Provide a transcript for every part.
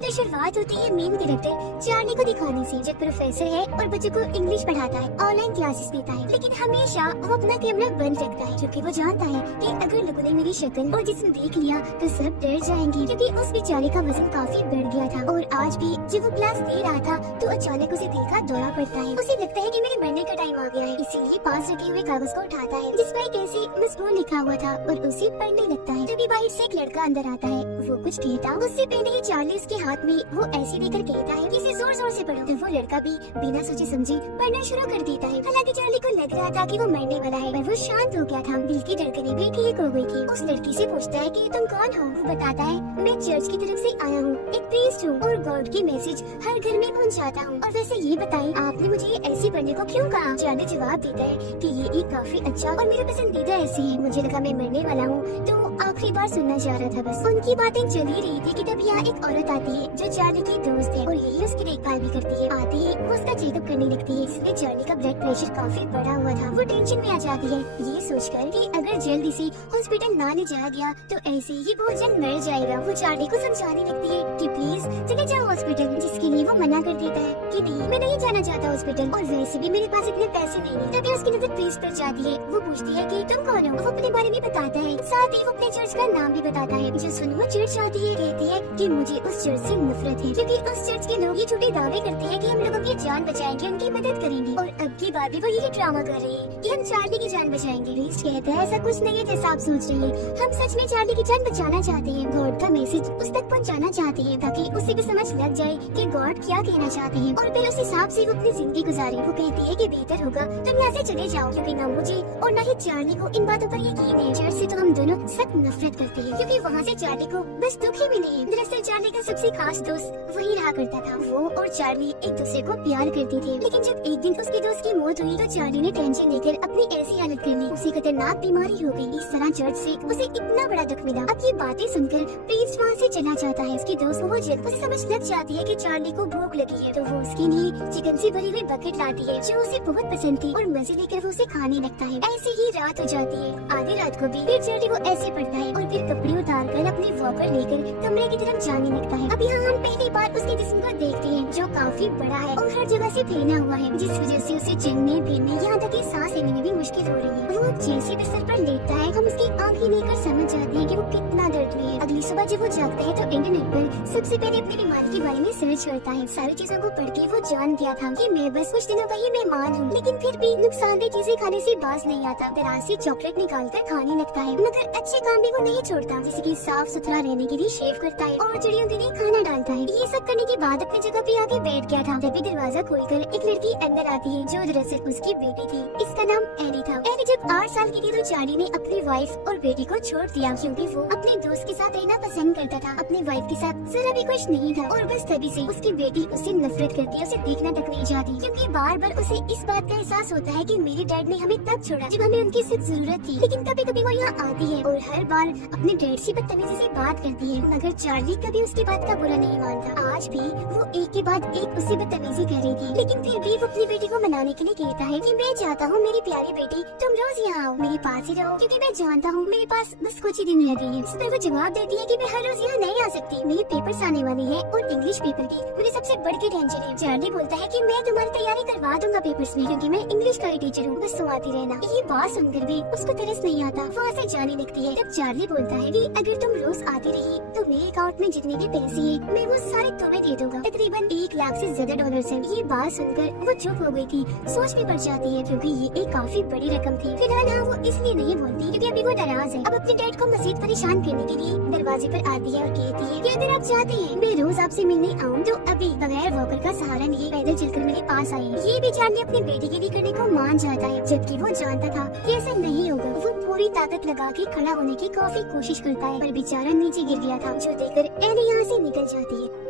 तो शुरुआत होती है मेन कैरेक्टर चार्ली को दिखाने से, जो प्रोफेसर है और बच्चों को इंग्लिश पढ़ाता है, ऑनलाइन क्लासेस देता है, लेकिन हमेशा वो अपना कैमरा बंद रखता है क्योंकि वो जानता है कि अगर लोगों ने मेरी शक्ल और जिस्म देख लिया तो सब डर जाएंगे, क्योंकि उस बेचारे का वजन काफी बढ़ गया था। और आज भी जब वो क्लास दे रहा था तो अचानक उसे दिल का दौरा पड़ता है। उसे लगता है कि मेरे मरने का टाइम आ गया है, इसीलिए पास रखे हुए कागज को उठाता है जिस पर कैसे मजबूर लिखा हुआ था और उसे पढ़ने लगता है। तभी बाहर से एक लड़का अंदर आता है, वो कुछ कहता उससे पहले ही चार्ली उसके हाथ में वो ऐसे देकर कहता है कि इसे जोर जोर से पढ़ो। तो वो लड़का भी बिना सोचे समझे पढ़ना शुरू कर देता है। हालांकि चार्ली को लग रहा था कि वो मरने वाला है, पर वो शांत हो गया था। दिल की धड़कनें भी ठीक हो गई थी। उस लड़की से पूछता है कि तुम कौन हो? वो बताता है मैं चर्च की तरफ से आया हूँ, एक प्रीस्ट हूँ और गॉड की मैसेज हर घर में पहुँचाता हूँ। और वैसे ये बताए आपने मुझे ऐसे पढ़ने को क्यों कहा? चार्ली जवाब देता है कि ये एक काफी अच्छा और मेरा पसंदीदा ऐसे है, मुझे लगा मैं मरने वाला हूँ तो आखिरी बार सुनना चाह रहा था बस। उनकी बातें चल ही रही थी कि तब यहाँ एक औरत आती है जो चार्ली की दोस्त है और यही उसकी देखभाल भी करती है। आते ही वो उसका चेकअप करने लगती है, इसलिए चार्ली का ब्लड प्रेशर काफी बढ़ा हुआ था। वो टेंशन में आ जाती है ये सोचकर कि अगर जल्दी से हॉस्पिटल ना ले जाया गया तो ऐसे ही बहुत जल्द मर जाएगा। वो चार्ली को समझाने लगती है कि प्लीज चले जाओ हॉस्पिटल, जिसके लिए वो मना कर देता है कि नहीं मैं नहीं जाना चाहता हॉस्पिटल, और वैसे भी मेरे पास इतने पैसे नहीं है। तभी उसकी नजर प्रीस्ट पर जाती है। वो पूछती है कि तुम कौन हो? वो अपने बारे में बताता है, साथ ही वो अपने चर्च का नाम भी बताता है। जो सुन वो चर्च आती है, कहती है कि मुझे उस चर्च से नफरत है क्योंकि उस चर्च के लोग ये झूठे दावे करते हैं कि हम लोगों की जान बचाएंगे, उनकी मदद करेंगे, और अब की बार भी वो यही ड्रामा कर रही है कि हम चार्ली की जान बचाएंगे। प्रीस्ट कहता है ऐसा कुछ नहीं है जैसा आप सोच रही है, हम सच में चार्ली की जान बचाना चाहते हैं, गॉड का मैसेज उस तक पहुंचाना चाहते हैं ताकि उसे भी समझ लग जाए कि गॉड क्या कहना चाहते हैं और फिर उस हिसाब से वो अपनी जिंदगी गुजारे। वो कहती है कि बेहतर होगा तुम यहाँ से चले जाओ क्योंकि न मुझे और न ही चार्ली को इन बातों पर यकीन है। चर्च से तो हम दोनों सख्त नफरत करते हैं क्योंकि वहाँ से चार्ली को बस दुख ही मिले हैं। दरअसल चार्ली का सबसे खास दोस्त वही रहा करता था। वो और चार्ली एक दूसरे को प्यार करते थे, लेकिन जब एक दिन उसकी दोस्त की मौत हुई तो चार्ली ने टेंशन लेकर अपनी ऐसी हालत कर ली, उसे खतरनाक बीमारी हो गई। इस तरह चर्च से उसे इतना बड़ा दुख मिला। अब ये बातें सुनकर प्रीस्ट वहाँ से चला जाता है। उसकी दोस्त वो जल्द उसे समझ लग जाती है कि चार्ली को भूख लगी है, तो वो उसके लिए चिकन से भरी हुई बकेट लाती है जो उसे बहुत पसंद थी और मजे लेकर वो उसे खाने लगता है। ऐसे ही रात हो जाती है। आधी रात को भी फिर चार्ली वो ऐसे पड़ता है और फिर कपड़े उतार कर अपने वॉकर लेकर कमरे की तरफ जाने लगता है। अब यहाँ हम पहली बार उसके जिस्म को देखते हैं जो काफी बड़ा है और हर जगह से फैला हुआ है, जिस वजह से उसे चलने फिरने यहाँ तक कि सांस लेने में भी मुश्किल हो रही है। वो जैसे बिस्तर पर लेटता है हम उसकी आंखें लेकर समझ जाते हैं कि वो कितना दर्द में है। अगली सुबह जब वो जागता है तो इंटरनेट पर सबसे पहले अपनी बीमारी के बारे में सर्च करता है। सारी चीजों को पढ़ के वो जान गया था कि मैं बस कुछ दिनों का ही मेहमान हूँ, लेकिन फिर भी नुकसानदेह चीजें खाने से बाज नहीं आता। दराज से चॉकलेट निकाल कर खाने लगता है, मगर अच्छे काम भी वो नहीं छोड़ता, जैसे कि साफ सुथरा रहने के लिए शेव करता है और चिड़ियों के लिए खाना डालता है। ये सब करने के बाद अपनी जगह पे आके बैठ गया था। तभी दरवाजा खोलकर एक लड़की अंदर आती है जो दरअसल उसकी बेटी थी। इसका नाम एनी था। एनी जब 8 साल की थी तो चार्ली ने अपनी वाइफ और बेटी को छोड़ दिया क्योंकि वो अपने दोस्त के साथ रहना पसंद करता था। अपनी वाइफ के साथ जरा भी खुश नहीं था और बस तभी से उसकी बेटी उससे नफरत करती है, उसे देखना तक नहीं चाहती क्योंकि बार बार उसे इस बात का एहसास होता है कि मेरे डैड ने हमें तब छोड़ा जब हमें उनकी सिर्फ जरूरत थी। लेकिन कभी कभी वो यहाँ आती है और हर बार अपने डैड से बदतमीजी से बात करती है, मगर चार्ली कभी उसकी बात का बुरा नहीं मानता। आज भी वो एक के बाद एक उससे बदतमीजी कर रही थी, लेकिन फिर भी वो अपनी बेटी को मनाने के लिए कहता है कि मैं चाहता हूँ मेरी प्यारी बेटी तुम रोज यहाँ आओ, मेरे पास ही रहो क्योंकि मैं जानता हूँ मेरे पास बस कुछ ही दिन रह गए हैं। इस पर वो जवाब देती है कि मैं हर रोज यहाँ नहीं आ सकती, मेरे पेपर्स आने वाले हैं और इंग्लिश पेपर की मुझे सबसे बड़ी की टेंशन है। चार्ली बोलता है कि मैं तुम्हारी तैयारी करवा दूंगा पेपर्स में क्योंकि मैं इंग्लिश का ही टीचर हूँ, बस तुम आती रहना। ये बात सुनकर भी उसको तरस नहीं आता, वहाँ से जाने लगती है। तब चार्ली बोलता है कि अगर तुम रोज आती रही तो मेरे अकाउंट में जितने भी पैसे हैं मैं वो सारे तुम्हें दे दूंगा, तकरीबन 1 लाख से ज्यादा डॉलर्स हैं। ये बात सुनकर वो चुप हो गई थी, सोच में पड़ जाती है क्योंकि ये एक काफी बड़ी रकम थी। फिलहाल हाँ वो इसलिए नहीं बोलती क्योंकि अभी वो नाराज है। अब अपने डैड को मजीद परेशान करने के लिए दरवाजे पर आती है और कहती है कि अगर आप चाहते हैं मैं रोज आपसे मिलने आऊँ तो अभी बगैर वॉकर का सहारा लिए पैदल चलकर मेरे पास आई। ये भी चार्ली अपने बेटे के लिए करने को मान जाता है, जबकि वो जानता था कि ऐसा नहीं होगा। वो पूरी ताकत लगा के खड़ा होने की काफी कोशिश करता है पर बेचारा नीचे गिर गया था, जो देखकर एनी यहाँ से निकल जाती है।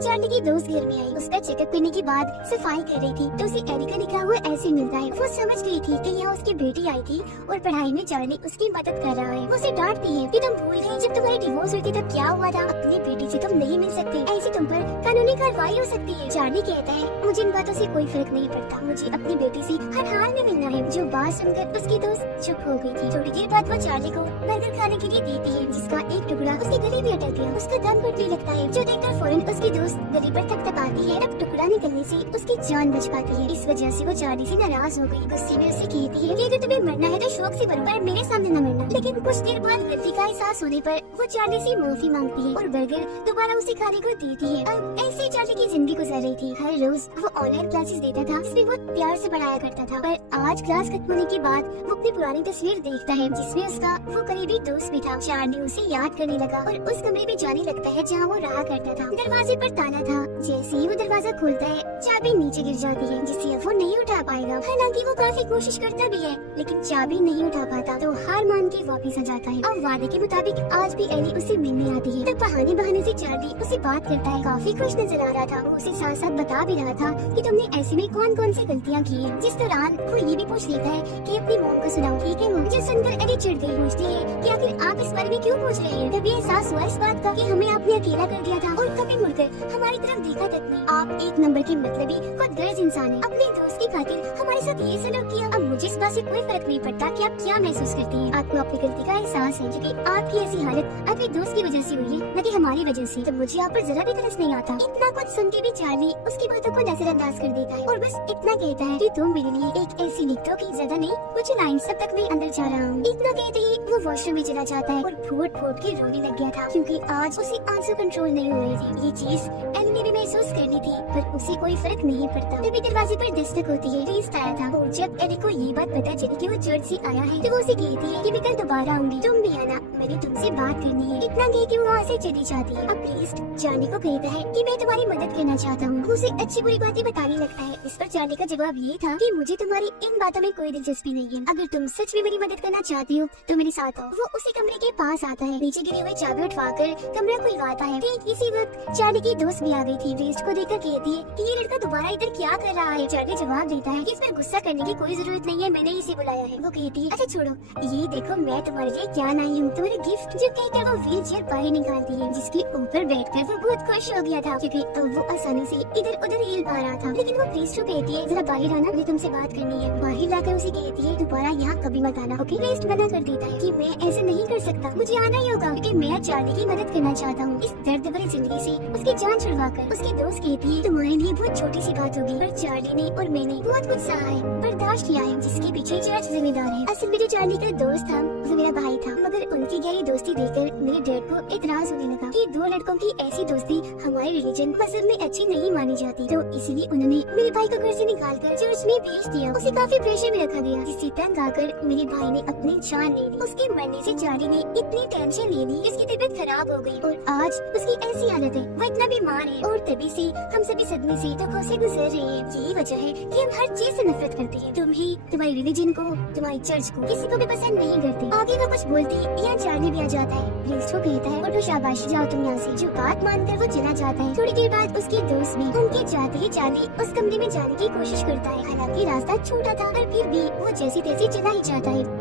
चार्ली की दोस्त घर में आई। उसका चेकअप करने के बाद सफाई कर रही थी तो उसे एली का लिखा हुआ ऐसे मिलता है। वो समझ गई थी कि यहाँ उसकी बेटी आई थी और पढ़ाई में चार्ली उसकी मदद कर रहा है। वो उसे डांटती है कि तुम भूल गई जब तुम्हारी डिवोर्स हुई थी तब क्या हुआ था। अपनी बेटी से तुम नहीं मिल सकते, ऐसे तुम पर कानूनी कार्रवाई हो सकती है। चार्ली कहता है मुझे इन बातों से कोई फर्क नहीं पड़ता, मुझे अपनी बेटी से हर हाल में मिलना है। जो बात सुनकर उसकी दोस्त चुप हो गई थी। थोड़ी देर बाद वो चार्ली को बर्गर खाने के लिए देती है जिसका एक टुकड़ा उसके गले में अटक गया। उसका दम घुटने लगता है जो देखकर फौरन उसकी दोस्त गले पर थपथपाती है। अब टुकड़ा निकलने से उसकी जान बच पाती है। इस वजह से वो चार्ली से नाराज हो गई। गुस्से में उसे कहती है कि अगर तुम्हें मरना है तो शौक से मरो पर मेरे सामने न मरना। लेकिन कुछ देर बाद गलती का एहसास होने पर वो चार्ली से माफी मांगती है और बर्गर दोबारा उसे खाने को देती है। अब ऐसे चार्ली की जिंदगी गुजर रही थी। हर रोज वो ऑनलाइन क्लासेस देता था जिसमें वो प्यार से पढ़ाया करता था। पर आज क्लास खत्म होने के बाद वो अपनी पुरानी तस्वीर देखता है जिसमें उसका वो करीबी दोस्त भी था। चार्ली उसे याद करने लगा और उस कमरे में जाने लगता है जहाँ वो रहा करता था। दरवाजे पर ताला था। जैसे ही वो दरवाजा खोलता है चाबी नीचे गिर जाती है जिससे अब वो नहीं उठा पाएगा। हालांकि वो काफी कोशिश करता भी है लेकिन चाबी नहीं उठा पाता तो हार मान के वापस आ जाता है। अब वादे के मुताबिक आज भी एली उसे मिलने आती है। तब बहाने बहाने से चार्ली उसे बात करता है। काफी खुश नजर आ रहा था। वो उसे साथ साथ बता भी रहा था कि तुमने ऐसे में कौन कौन सी गलतियाँ की है। जिस दौरान वो ये भी पूछ लेता है कि अपनी मॉम को सुनाओ। ठीक है मॉम। जो सुनकर एली चिढ़ गई। पूछती है कि आखिर आप इस बारे में क्यों पूछ रहे हैं। तभी एहसास हुआ इस बात का कि हमें आपने अकेला कर दिया था और कभी मुड़कर हमारी तरफ देखा तक नहीं। आप एक नंबर की मतलबी खुदगर्ज इंसान है। अपने दोस्त की खातिर हमारे साथ ये सलूक किया। अब मुझे इस बात से कोई फर्क नहीं पड़ता कि आप क्या महसूस करती हैं। आपको अपनी गलती का एहसास है क्योंकि आपकी ऐसी हालत अपने दोस्त की वजह से हुई है न कि हमारी वजह से। तो मुझे आप पर जरा भी तरस नहीं आता। इतना कुछ सुन के भी चार्ली उसकी बातों को नजरअंदाज कर देता है और बस इतना कहता है कि तुम मेरे लिए एक ऐसी लिख दो कि ज्यादा नहीं कुछ लाइन सब तक मैं अंदर जा रहा हूँ। इतना कहते ही वो वॉशरूम में चला जाता है और फूट फूट के रोने लग गया था क्योंकि आज उसे आंसू कंट्रोल नहीं हो रही थी। ये चीज एली ने भी महसूस कर ली थी पर उसे कोई फर्क नहीं पड़ता। तभी दरवाजे पर दस्तक होती है। प्रीस्ट आया था और जब एली को ये बात पता चली कि वो चर्च से आया है तो वो उसे कहती है कि मैं कल दोबारा आऊंगी, तुम भी आना, मैंने तुमसे बात करनी है। इतना कह के वो वहाँ से चली जाती है। अब प्रीस्ट चार्ली को कहता है कि मैं तुम्हारी मदद करना चाहता हूँ। उसे अच्छी बुरी बातें बताने लगता है। इस पर चार्ली का जवाब ये था कि मुझे तुम्हारी इन बातों में कोई दिलचस्पी नहीं है। अगर तुम सच में मेरी मदद करना चाहती हो तो मेरे साथ आओ। वो उसी कमरे के पास आता है। नीचे गिरे हुए चाबी उठवाकर कमरा खुलवाता है। ठीक इसी वक्त चार्ली की दोस्त भी आ गई थी। प्रीस्ट को देखकर कहती है कि ये लड़का दोबारा इधर क्या कर रहा है। चार्ली जवाब देता है कि इस पर गुस्सा करने की कोई जरूरत नहीं है, मैंने इसे बुलाया है। वो कहती है अच्छा छोड़ो, ये देखो मैं तुम्हारे लिए क्या लाई हूँ, तुम्हारे गिफ्ट। जो कहकर वो व्हील चेयर बाहर निकालती है जिसके ऊपर बैठकर वो बहुत खुश हो गया था क्योंकि वो आसानी से इधर उधर हिल पा रहा था। लेकिन वो प्रीस्ट को कहती है जरा बाहर आना, मुझे तुमसे बात करनी है। बाहर लाकर उसे कहती है दोबारा यहाँ कभी मत आना। ओके। प्रीस्ट मना कर देता है कि मैं ऐसे नहीं कर सकता, मुझे आना ही होगा क्योंकि मैं चार्ली की मदद करना चाहता हूँ। इस दर्द भरी जिंदगी से उसकी जान छुड़वाकर उसकी दोस्त कहती है तुम्हारे लिए बहुत छोटी सी बात होगी पर चार्ली ने और मैंने बहुत कुछ सहा है, बर्दाश्त किया है जिसके पीछे चर्च जिम्मेदार है। असल में जो चार्ली का दोस्त था वो मेरा भाई था मगर उनकी गहरी दोस्ती देखकर मेरे डैड को इतराज होने लगा कि दो लड़कों की ऐसी दोस्ती हमारे रिलीजन मजहब में अच्छी नहीं मानी जाती। तो इसलिए उन्होंने मेरे भाई को घर से निकालकर चर्च में भेज दिया। उसे काफी प्रेशर में रखा गया जिससे तंग आकर मेरे भाई ने अपनी जान ले ली। उसके मरने से चार्ली ने इतनी टेंशन ले ली इसकी तबीयत खराब हो गई और आज उसकी ऐसी हालत है, वो इतना बीमार है और तभी से हम सभी सदमे से दुखों से गुजर रहे हैं। यही वजह है कि हम हर चीज से नफरत करते हैं, तुम्हें, तुम्हारी रिलीजन को, तुम्हारी चर्च को, किसी को भी पसंद नहीं करते। आगे वो कुछ बोलती यहाँ चार्ली भी आ जाता है। प्रीस्ट को कहता है उठो शाबाश जाओ तुम यहाँ से। जो बात मानकर वो चला जाता है। थोड़ी देर बाद उसके दोस्त भी उनके जाते ही चार्ली उस कमरे में जाने की कोशिश करता है। हालांकि रास्ता छोटा था पर फिर भी वो जैसी तैसी चला ही जाता है।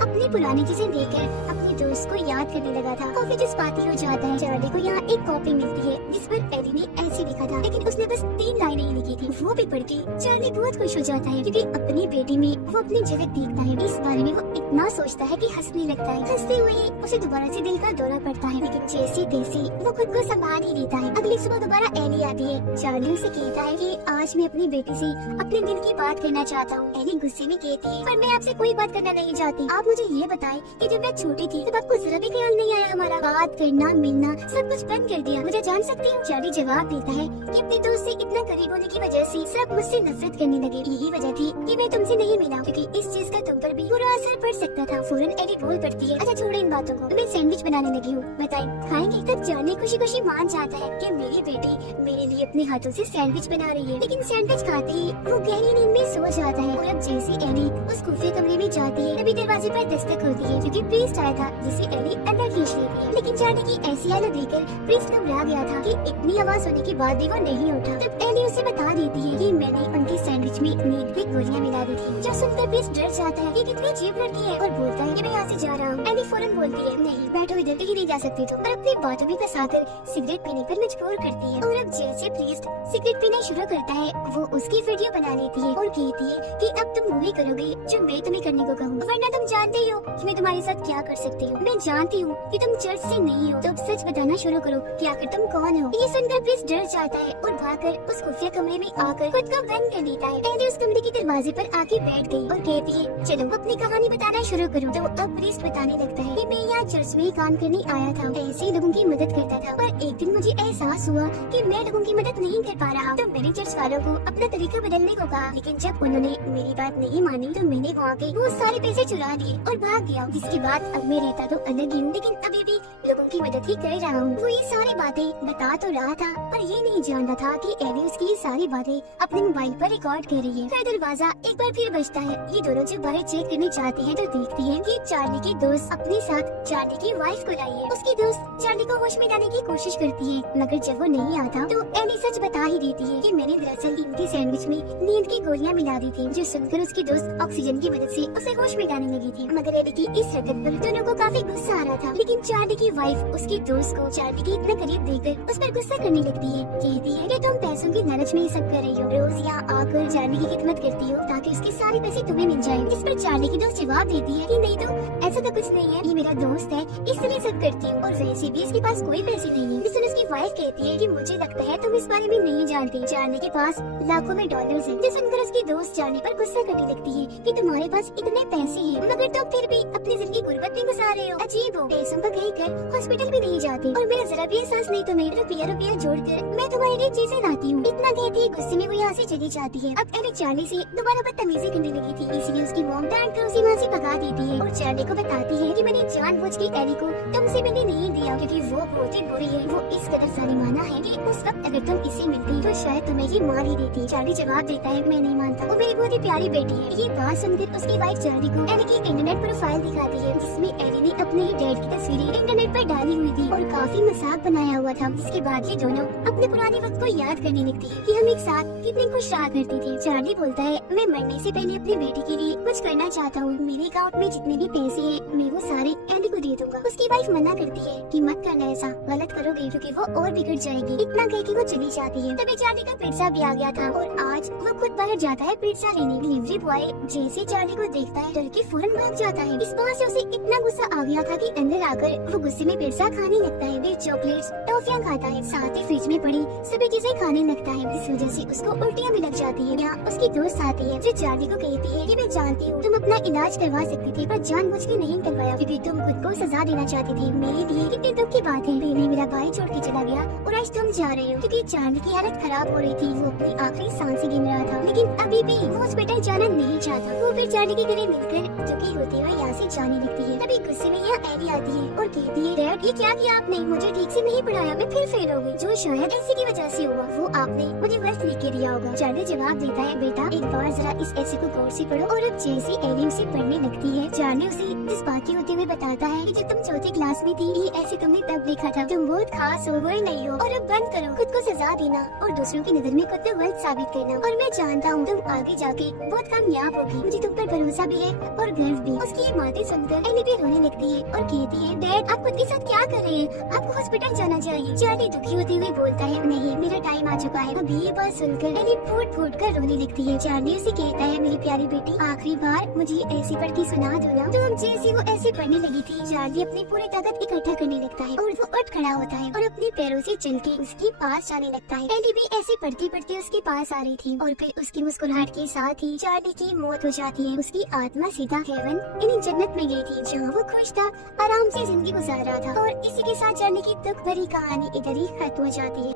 अपनी पुरानी चीजें देखकर अपने दोस्त को याद करने लगा था। काफी जज्बाती हो जाता है। चार्ली को यहाँ एक कॉपी मिलती है जिस पर एली ने ऐसे लिखा था लेकिन उसने बस 3 लाइनें ही लिखी थी। वो भी पढ़ के चार्ली बहुत खुश हो जाता है क्योंकि अपनी बेटी में वो अपनी झलक देखता है। इस बारे में वो इतना सोचता है कि हंसने लगता है। हंसते हुए ही उसे दोबारा से दिल का दौरा पड़ता है लेकिन जैसे तैसे वो खुद को संभाल ही लेता है। अगली सुबह दोबारा एली आती है। चार्ली उसे कहता है कि आज मैं अपनी बेटी से अपने दिल की बात करना चाहता हूँ। एली गुस्से में कहती है पर मैं आपसे कोई बात करना नहीं चाहती। आप मुझे ये बताएं कि जब मैं छोटी थी तब आपको जरा भी ख्याल नहीं आया हमारा बात करना मिलना सब कुछ बंद कर दिया, मुझे जान सकती हूँ। चार्ली जवाब देता है कि अपने दोस्त से इतना करीब होने की वजह से सब मुझसे नफरत करने लगे। यही वजह थी कि मैं तुमसे नहीं मिला क्योंकि इस चीज का तुम पर भी बुरा असर पड़ सकता था। फौरन एली बोल पड़ती है अच्छा छोड़ो इन बातों को, मैं सैंडविच बनाने लगी हूँ, बताएं खाएंगे। तब चार्ली खुशी खुशी मान जाता है कि मेरी बेटी मेरे लिए अपने हाथों से सैंडविच बना रही है। लेकिन सैंडविच खाते ही वो गहरी नींद में सो जाता है। और अब जैसे एली उस खुफिया कमरे में जाती है तभी दरवाजे पर दस्तक होती है क्योंकि प्रीस्ट आया था जिसे एली अंदर खींच लेती है। लेकिन चार्ली की ऐसी हालत देखकर प्रिंस घबरा गया था कि इतनी आवाज होने के बाद भी वो नहीं उठा। तब एली उसे बता देती है कि मैंने उनके सैंडविच में नींद की गोलियां मिला दी थी। जो सुनकर प्रिंस डर जाता है कि कितनी अजीब लड़की है और बोलता है कि मैं यहाँ से जा रहा हूँ। एली फौरन बोलती है नहीं बैठो, इधर कहीं नहीं जा सकती तुम, और अपनी बातों में फंसाकर सिगरेट पीने पर मजबूर करती है। और अब जैसे प्रिंस सिगरेट पीना शुरू करता है वो उसकी वीडियो बना लेती है और कहती है कि अब तुम वही करोगे जो मैं तुम्हें करने को कहूँ, वरना तुम जानते ही हो कि मैं तुम्हारे साथ क्या कर सकती हूँ। मैं जानती हूँ कि तुम चर्च से नहीं हो, तो अब सच बताना शुरू करो कि आखिर तुम कौन हो। ये सुनकर प्रिंस डर जाता है और भागकर उस खुफिया कमरे में आकर खुद को बंद कर लेता है। एली उस कमरे के दरवाजे पर आके बैठ गई और कहती है चलो अपनी कहानी बताना शुरू करो। तो अब प्रिंस बताने लगता है कि मैं यहाँ चर्च में काम करने आया था, ऐसे लोगों की मदद करता था, पर एक दिन मुझे एहसास हुआ कि मैं लोगों की मदद नहीं कर पा रहा। तो मैंने चर्च वालों को अपना तरीका बदलने को कहा, लेकिन जब उन्होंने मेरी बात नहीं मानी तो मैंने वहाँ के वो सारे पैसे चुरा लिए और भाग गया। जिसके बाद अब मैं रहता तो अलग ही हूँ, लेकिन अभी भी लोगों की मदद ही कर रहा हूँ। वो ये सारी बातें बता तो रहा था पर ये नहीं जानता था कि एली उसकी ये सारी बातें अपने मोबाइल पर रिकॉर्ड कर रही है। फिर दरवाजा एक बार फिर बजता है। ये दोनों जब बाहर चेक करने जाते हैं तो देखती है कि चार्ली की दोस्त अपने साथ चार्ली की वाइफ को लाई है। उसकी दोस्त चार्ली को होश में लाने की कोशिश करती है, मगर जब वो नहीं आता तो एली सच बता ही देती है कि मैंने दरअसल इनके सैंडविच में नींद की गोलियां मिला दी थी। जो सुनकर उसकी दोस्त ऑक्सीजन की मदद से उसे होश में लाने लगी थी। मगर एली की इस हरकत पर दोनों को काफी गुस्सा आ रहा था। लेकिन चार्ली की वाइफ उसकी दोस्त को चार्ली के इतना करीब देखकर उस पर गुस्सा करने लगती है। कहती है कि तुम पैसों की लालच में ये सब कर रही हो, रोज यहाँ आकर चार्ली की खिदमत करती हो ताकि उसके सारे पैसे तुम्हें मिल जाए। जिस पर चार्ली की दोस्त जवाब देती है कि नहीं तो ऐसा तो कुछ नहीं है, ये मेरा दोस्त है इसलिए सब करती हूँ और वैसे भी इसके पास कोई पैसे नहीं है। जिसमें उसकी वाइफ कहती है कि मुझे लगता है तुम इस बारे में नहीं जानती, चार्ली के पास लाखों में डॉलर्स हैं। जिस सुनकर उसकी दोस्त चार्ली पर गुस्सा करने लगती है कि तुम्हारे पास इतने पैसे हैं मगर तुम फिर भी अपनी जिंदगी गुर्बत में गुजार रहे हो, अजीब हो, पैसों पर कहीं कर हॉस्पिटल भी नहीं जाती और मेरा जरा भी एहसास नहीं तुम्हें रुपया रुपया जोड़कर मैं तुम्हारे लिए चीजें लाती हूँ। इतना कहती है गुस्से में वो यहाँ से चली जाती है। अब एली चार्ली से दोबारा बदतमीजी करने लगी थी, इसलिए उसकी मॉम डांट कर उसे वहाँ से भगा देती है और चार्ली को बताती है कि मैंने जानबूझ के एली को तुमसे मिलने नहीं दिया क्योंकि वो बहुत ही बुरी है। वो इस कदर जालिमाना है कि उस वक्त अगर तुम इसे मिलती तो शायद तुम्हें ये मार ही देती। चार्ली जवाब देता है मैं नहीं मानता, वो मेरी बहुत ही प्यारी बेटी है। ये बात सुनकर उसकी वाइफ चार्ली को एली की इंटरनेट प्रोफाइल दिखाती है जिसमें एली ने अपने ही डैड की तस्वीरें इंटरनेट पर डाली हुई थी और काफी मजाक बनाया हुआ था। जिसके बाद ये दोनों अपने पुराने वक्त को याद करने लगती है कि हम एक साथ कितने खुश रहा करते थे। चार्ली बोलता है मैं मरने से पहले अपनी बेटी के लिए कुछ करना चाहता हूँ, मेरे अकाउंट में जितने भी पैसे हैं मैं वो सारे एली को दे दूंगा। उसकी वाइफ मना करती है कि मत करना, ऐसा गलत करोगे क्योंकि वो और बिगड़ जाएगी। इतना कह के वो चली जाती है। तभी चार्ली का पिज्जा भी आ गया था और आज वो खुद बाहर जाता है पिज्जा लेने। डिलीवरी बॉय जैसे चार्ली को देखता है डर के फौरन भाग जाता है। इस बात से उसे इतना गुस्सा आ गया था कि अंदर आकर वो गुस्से में पिज्जा खाने लगता है। वे चॉकलेट्स टॉफियां खाता है, साथ ही फ्रिज में पड़ी सभी चीजें खाने लगता है। इस वजह से उसको उल्टियां भी लग जाती है। यहाँ उसकी दोस्त आती है जो चार्ली को कहती है कि मैं जानती हूँ तुम अपना इलाज करवा सकती थी पर जानबूझ के नहीं करवाया क्योंकि तुम खुद को सजा देना चाहती थी। मेरे लिए कितने दुख की बात है, पहले मेरा भाई छोड़ के चला गया और आज तुम जा रहे हो। क्योंकि चार्ली की हालत खराब हो रही थी, वो अपनी आखिरी सांसें गिन रहा था लेकिन अभी भी वो हॉस्पिटल जाना नहीं चाहता। वो फिर चार्ली के गले मिलकर दुखी होते हुए यहाँ से जाने लगती है। तभी गुस्से में यहाँ एली आती है और कहती है डैड ये क्या किया आपने, मुझे ठीक से नहीं पढ़ाया, मैं फिर फेल हो गई, जो शायद ऐसी की वजह से हुआ, वो आपने मुझे वर्ष लिख के दिया होगा। चार्ली जवाब देता है बेटा एक बार जरा इस ऐसे को गौर से पढ़ो। और अब जैसे एली उसे पढ़ने लगती है चार्ली उसे इस बात की होते हुए बताता है कि जब तुम चौथी क्लास में थी ये ऐसे तुमने तब देखा था, तुम बहुत खास हो गए नहीं हो और अब बंद करो खुद को सजा देना और दूसरों की नजर में खुद को गलत साबित करना। और मैं जानता हूँ तुम आगे जाके बहुत कामयाब होगी, मुझे तुम पर भरोसा भी है और गर्व भी। उसकी ये बातें सुनकर एली भी रोने लगती है और कहती है डैड आप खुद के साथ क्या कर रहे हैं, आपको हॉस्पिटल जाना चाहिए। चार्ली दुखी होते हुए बोलता है नहीं मेरा टाइम आ चुका है। अभी ये बात सुनकर एली फूट फूट कर रोने लगती है। चार्ली उसे कहता है मेरी प्यारी बेटी आखिरी बार मुझे ऐसी पढ़ के सुना दो ना। तो जैसे वो ऐसे पढ़ने लगी थी चार्ली अपनी पूरी ताकत इकट्ठा करने लगता है और वो उठ खड़ा होता है और अपने पैरों से चल के उसके पास जाने लगता है। एली भी ऐसे पढ़ते पढ़ते उसके पास आ रही थी और फिर उसकी मुस्कुराहट के साथ ही चार्ली की मौत हो जाती है। उसकी आत्मा सीधा हेवन यानी जन्नत में गई थी जहाँ वो खुश था, आराम से जिंदगी गुजार रहा था। और इसी के साथ चार्ली की दुख भरी कहानी इधर ही खत्म हो जाती है।